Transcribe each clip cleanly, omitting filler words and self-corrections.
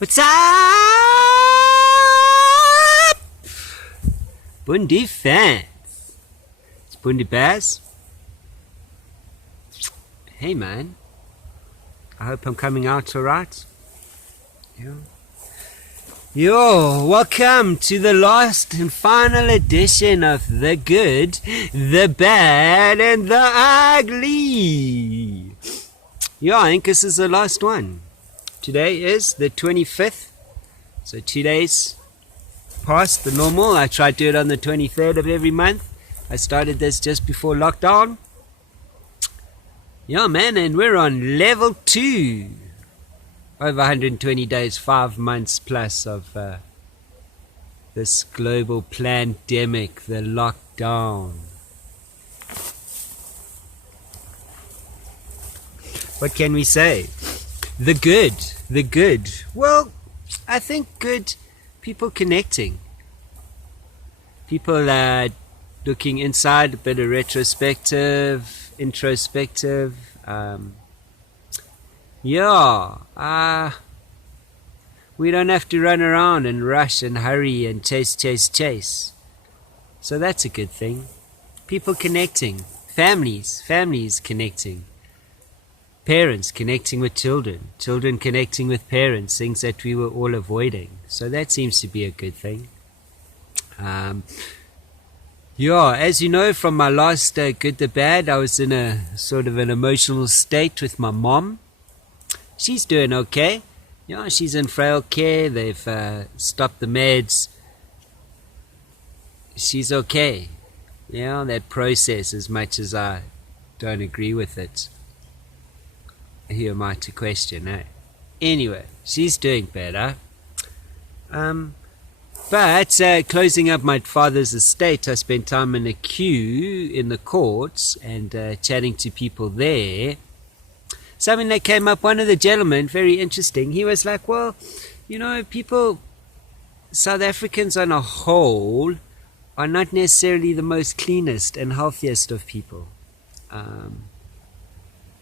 What's up, Bundy fans? It's Bundy Baz. Hey man, I hope I'm coming out alright. Yo, welcome to the last and final edition of The Good, The Bad, and The Ugly. Yeah, I think this is the last one. Today is the 25th, so 2 days past the normal. I try to do it on the 23rd of every month. I started this just before lockdown. Yeah man, and we're on level 2. Over 120 days, 5 months plus of this global pandemic, the lockdown. What can we say? The good. Well, I think good, people connecting. People looking inside, a bit of retrospective, introspective. We don't have to run around and rush and hurry and chase. So that's a good thing. People connecting. Families connecting. Parents connecting with children connecting with parents, things that we were all avoiding. So that seems to be a good thing. As you know from my last Good the Bad, I was in a sort of an emotional state with my mom. She's doing okay. She's in frail care. They've stopped the meds. She's okay. That process, as much as I don't agree with it, who am I to question, eh? Anyway, she's doing better. But closing up my father's estate, I spent time in a queue in the courts and chatting to people there. Something that came up, one of the gentlemen, very interesting, he was like, well, people, South Africans on a whole, are not necessarily the most cleanest and healthiest of people.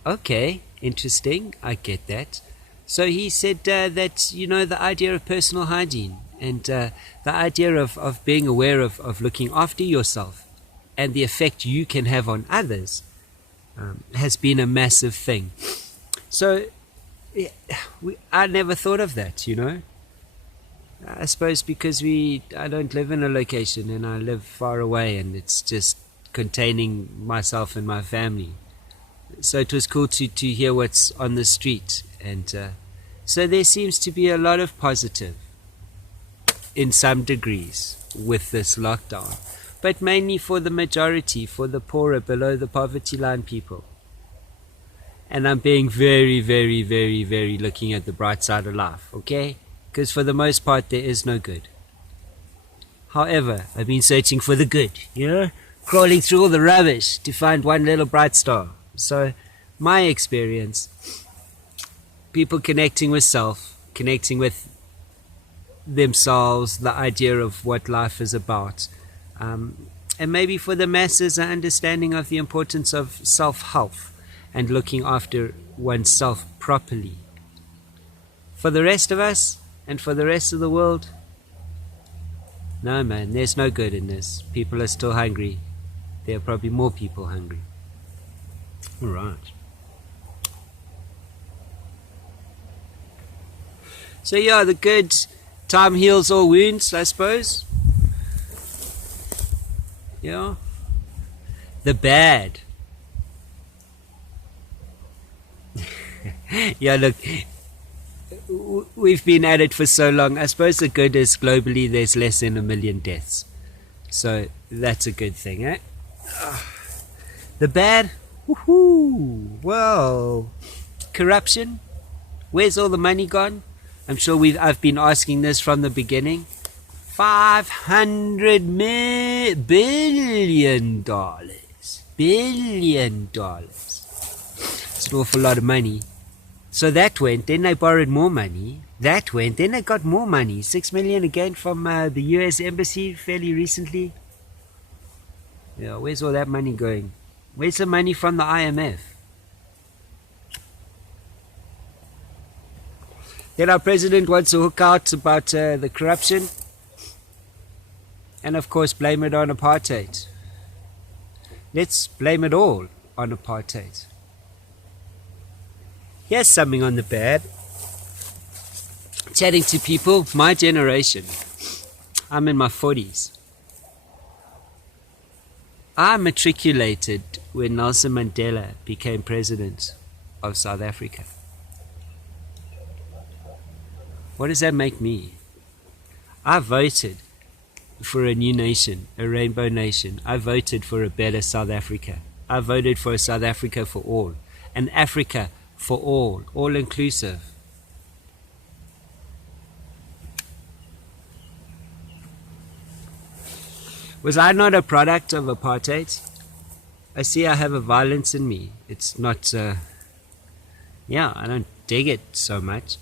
Okay, interesting, I get that. So he said that, the idea of personal hygiene and the idea of being aware of looking after yourself and the effect you can have on others has been a massive thing. So I never thought of that, I suppose because I don't live in a location and I live far away and it's just containing myself and my family. So it was cool to hear what's on the street. And so there seems to be a lot of positive in some degrees with this lockdown. But mainly for the majority, for the poorer, below the poverty line people. And I'm being very, very, very, very looking at the bright side of life, okay? Because for the most part, there is no good. However, I've been searching for the good, crawling through all the rubbish to find one little bright star. So, my experience, people connecting with self, connecting with themselves, the idea of what life is about. And maybe for the masses, an understanding of the importance of self-health and looking after oneself properly. For the rest of us and for the rest of the world, no man, there's no good in this. People are still hungry. There are probably more people hungry. All right. So the good, time heals all wounds, I suppose. The bad. Look, we've been at it for so long. I suppose the good is globally there's less than 1 million deaths. So that's a good thing, eh? The bad? Woohoo! Well, corruption? Where's all the money gone? I'm sure I've been asking this from the beginning. $500 billion. Billion dollars. It's an awful lot of money. So that went, then they borrowed more money. That went, then they got more money. 6 million again from the US Embassy fairly recently. Where's all that money going? Where's the money from the IMF? Then our president wants to hook out about the corruption. And of course blame it on apartheid. Let's blame it all on apartheid. Here's something on the bad. Chatting to people, my generation. I'm in my 40s. I matriculated when Nelson Mandela became president of South Africa. What does that make me? I voted for a new nation, a rainbow nation. I voted for a better South Africa. I voted for a South Africa for all, an Africa for all inclusive. Was I not a product of apartheid? I see I have a violence in me. It's not, I don't dig it so much.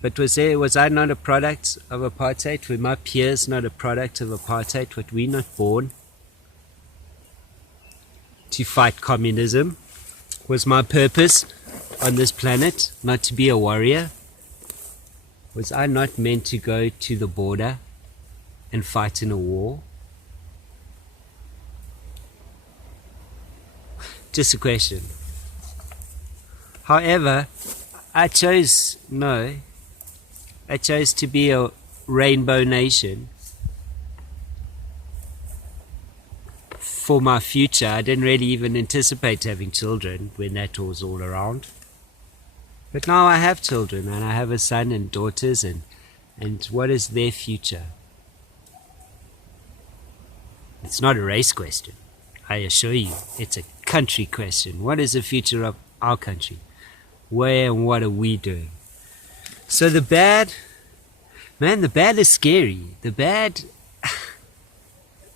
But was I not a product of apartheid? Were my peers not a product of apartheid? Were we not born to fight communism? Was my purpose on this planet not to be a warrior? Was I not meant to go to the border and fight in a war? Just a question. However, I chose to be a rainbow nation for my future. I didn't really even anticipate having children when that was all around. But now I have children, and I have a son and daughters, and what is their future? It's not a race question. I assure you, it's a country question. What is the future of our country? Where and what are we doing? So the bad is scary. The bad,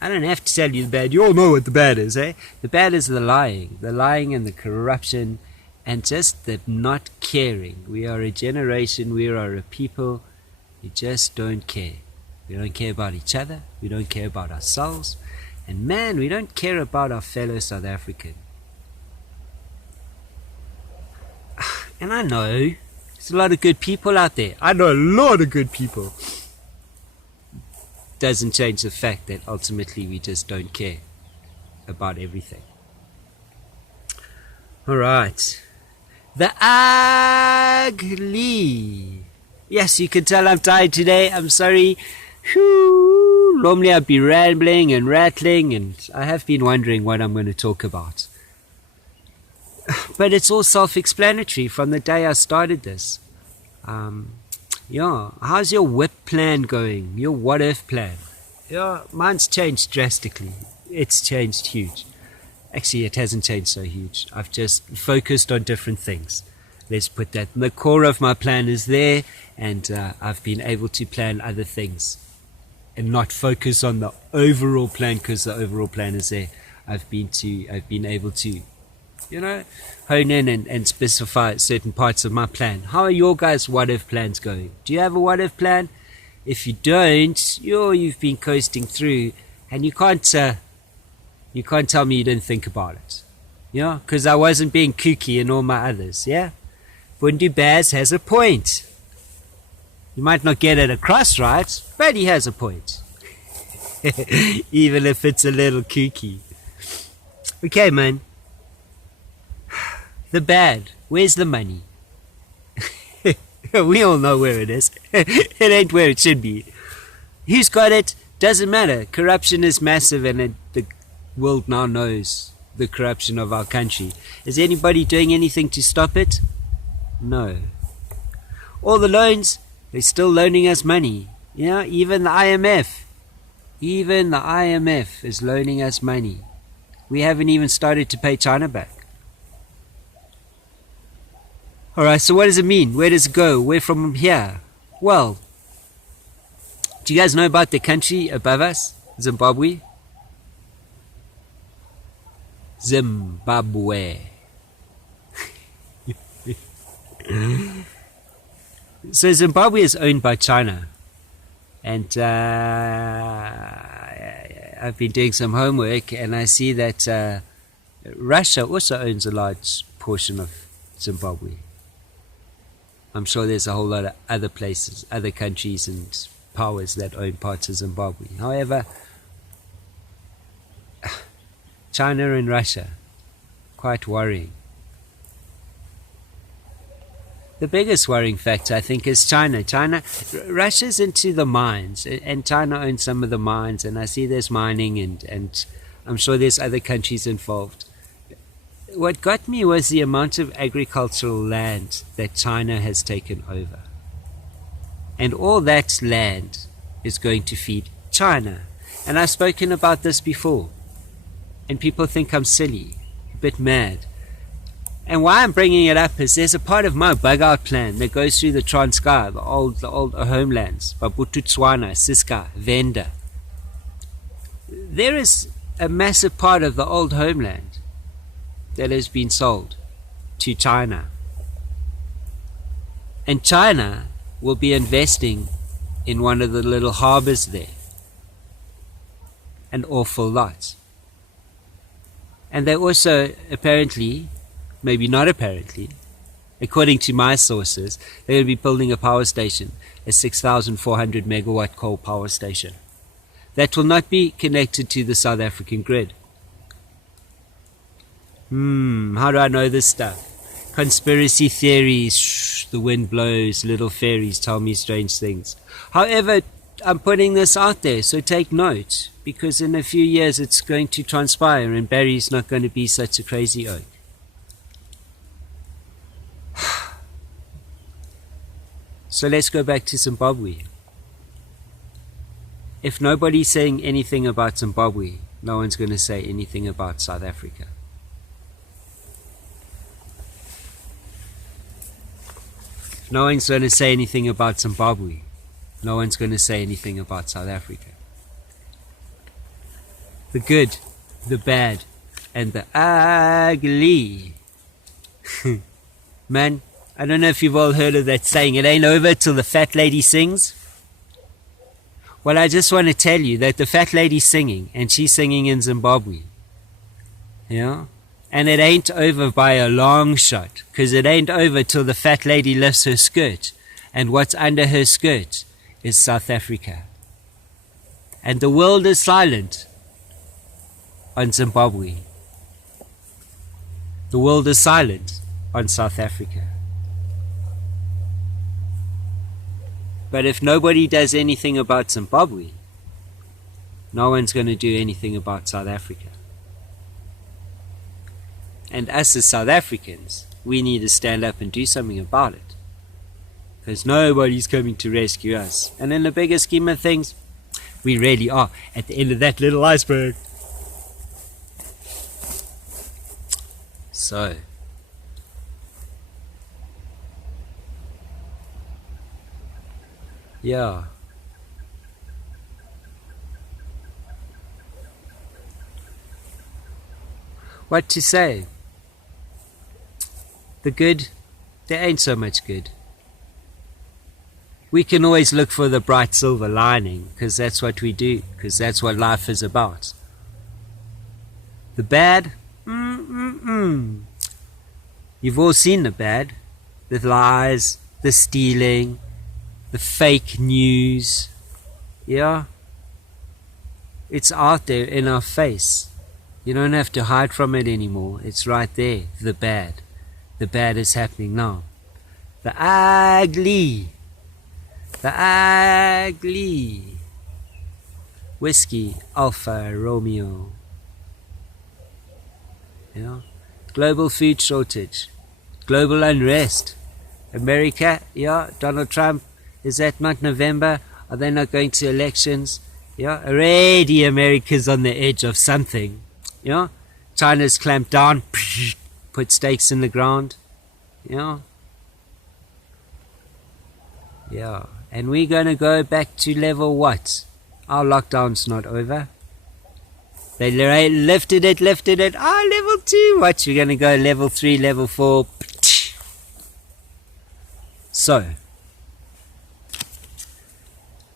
I don't have to tell you the bad. You all know what the bad is, eh? The bad is the lying and the corruption, and just the not caring. We are a generation, we are a people who just don't care. We don't care about each other. We don't care about ourselves. And man, we don't care about our fellow South African. And I know there's a lot of good people out there. I know a lot of good people. Doesn't change the fact that ultimately we just don't care about everything. Alright. The ugly. Yes, you can tell I'm tired today. I'm sorry. Whew. Normally I'd be rambling and rattling, and I have been wondering what I'm going to talk about. But it's all self-explanatory from the day I started this. How's your WIP plan going? Your what-if plan? Yeah, mine's changed drastically. It's changed huge. Actually, it hasn't changed so huge. I've just focused on different things. Let's put that. The core of my plan is there, and I've been able to plan other things and not focus on the overall plan, because the overall plan is there. I've been able to, hone in and specify certain parts of my plan. How are your guys' what-if plans going? Do you have a what-if plan? If you don't, you've been coasting through, and you can't tell me you didn't think about it. Because I wasn't being kooky and all my others, yeah? Bundu Baz has a point. You might not get it across right, but he has a point. Even if it's a little kooky. Okay, man. The bad. Where's the money? We all know where it is. It ain't where it should be. Who's got it? Doesn't matter. Corruption is massive, and the world now knows the corruption of our country. Is anybody doing anything to stop it? No. All the loans, they're still loaning us money. Even the IMF. Even the IMF is loaning us money. We haven't even started to pay China back. Alright, so what does it mean? Where does it go? Where from here? Well, do you guys know about the country above us? Zimbabwe? Zimbabwe. So Zimbabwe is owned by China, and I've been doing some homework, and I see that Russia also owns a large portion of Zimbabwe. I'm sure there's a whole lot of other places, other countries and powers that own parts of Zimbabwe. However, China and Russia, quite worrying. The biggest worrying factor, I think, is China. Russia's into the mines, and China owns some of the mines, and I see there's mining, and I'm sure there's other countries involved. What got me was the amount of agricultural land that China has taken over. And all that land is going to feed China. And I've spoken about this before. And people think I'm silly, a bit mad. And why I'm bringing it up is there's a part of my bug-out plan that goes through the Transkei, the old homelands, Bophuthatswana, Ciskei, Venda. There is a massive part of the old homeland that has been sold to China. And China will be investing in one of the little harbors there. An awful lot. And they also apparently, maybe not apparently, according to my sources, they're going to be building a power station, a 6,400 megawatt coal power station. That will not be connected to the South African grid. How do I know this stuff? Conspiracy theories, the wind blows, little fairies tell me strange things. However, I'm putting this out there, so take note, because in a few years it's going to transpire and Barry's not going to be such a crazy oak. So let's go back to Zimbabwe. If nobody's saying anything about Zimbabwe, no one's going to say anything about South Africa. If no one's going to say anything about Zimbabwe, no one's going to say anything about South Africa. The good, the bad, and the ugly. Man, I don't know if you've all heard of that saying, it ain't over till the fat lady sings. Well, I just want to tell you that the fat lady's singing, and she's singing in Zimbabwe. Yeah? And it ain't over by a long shot, because it ain't over till the fat lady lifts her skirt, and what's under her skirt is South Africa. And the world is silent on Zimbabwe. The world is silent on South Africa. But if nobody does anything about Zimbabwe, no one's going to do anything about South Africa. And us as South Africans, we need to stand up and do something about it. Because nobody's coming to rescue us. And in the bigger scheme of things, we really are at the end of that little iceberg. So, yeah. What to say? The good, there ain't so much good. We can always look for the bright silver lining, because that's what we do, because that's what life is about. The bad, You've all seen the bad, the lies, the stealing, the fake news. Yeah? It's out there in our face. You don't have to hide from it anymore. It's right there, the bad. The bad is happening now. The ugly. The ugly. Whiskey, Alpha, Romeo. Yeah? Global food shortage. Global unrest. America, yeah, Donald Trump, is that not November? Are they not going to elections? Yeah, already America's on the edge of something. Yeah, China's clamped down, put stakes in the ground. Yeah. Yeah, and we're going to go back to level what? Our lockdown's not over. They lifted it. Level 2. What? We're going to go level 3, level 4. So,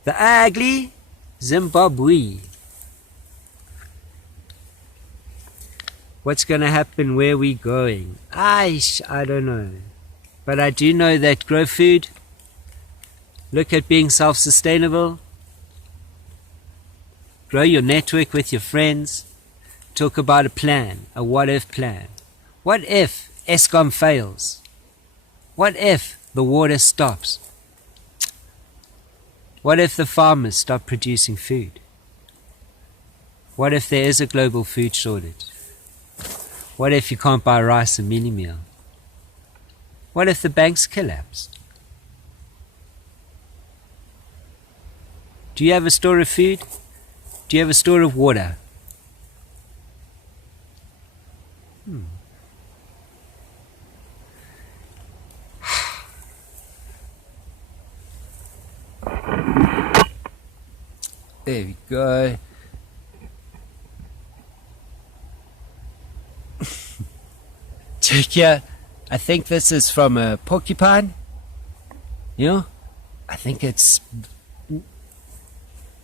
the ugly Zimbabwe. What's going to happen? Where we going? I don't know. But I do know that grow food, look at being self-sustainable, grow your network with your friends, talk about a plan, a what-if plan. What if Eskom fails? What if the water stops? What if the farmers stop producing food? What if there is a global food shortage? What if you can't buy rice and mini meal? What if the banks collapse? Do you have a store of food? Do you have a store of water? There we go. Check here. I think this is from a porcupine. You know? I think it's...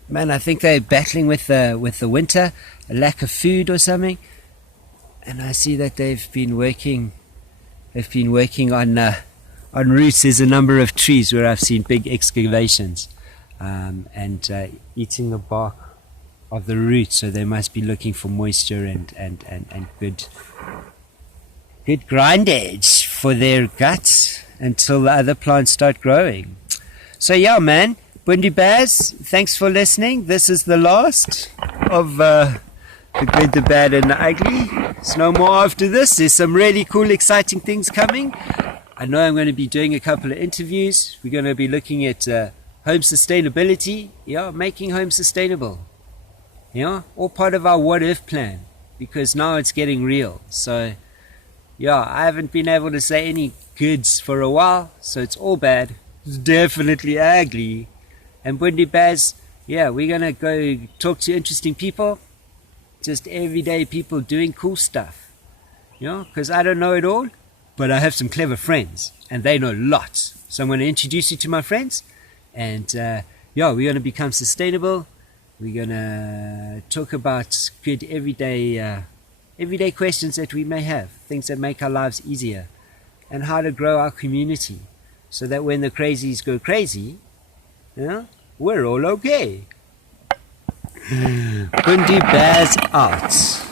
Man, I think they're battling with the winter, a lack of food or something. And I see that they've been working on roots. There's a number of trees where I've seen big excavations, and eating the bark of the roots. So they must be looking for moisture and good grindage for their guts until the other plants start growing. So yeah, man, Bundi Baz, thanks for listening. This is the last of the good, the bad, and the ugly. There's no more after this. There's some really cool, exciting things coming. I know I'm going to be doing a couple of interviews. We're going to be looking at home sustainability. Yeah, making home sustainable. Yeah, all part of our what-if plan, because now it's getting real. So yeah, I haven't been able to say any goods for a while, so it's all bad. It's definitely ugly. And Bundi Baz, yeah, we're going to go talk to interesting people, just everyday people doing cool stuff. You know, because I don't know it all, but I have some clever friends, and they know lots. So I'm going to introduce you to my friends, and yeah, we're going to become sustainable. We're going to talk about good everyday questions that we may have, things that make our lives easier, and how to grow our community, so that when the crazies go crazy, you know, we're all okay. Bundi Baz out.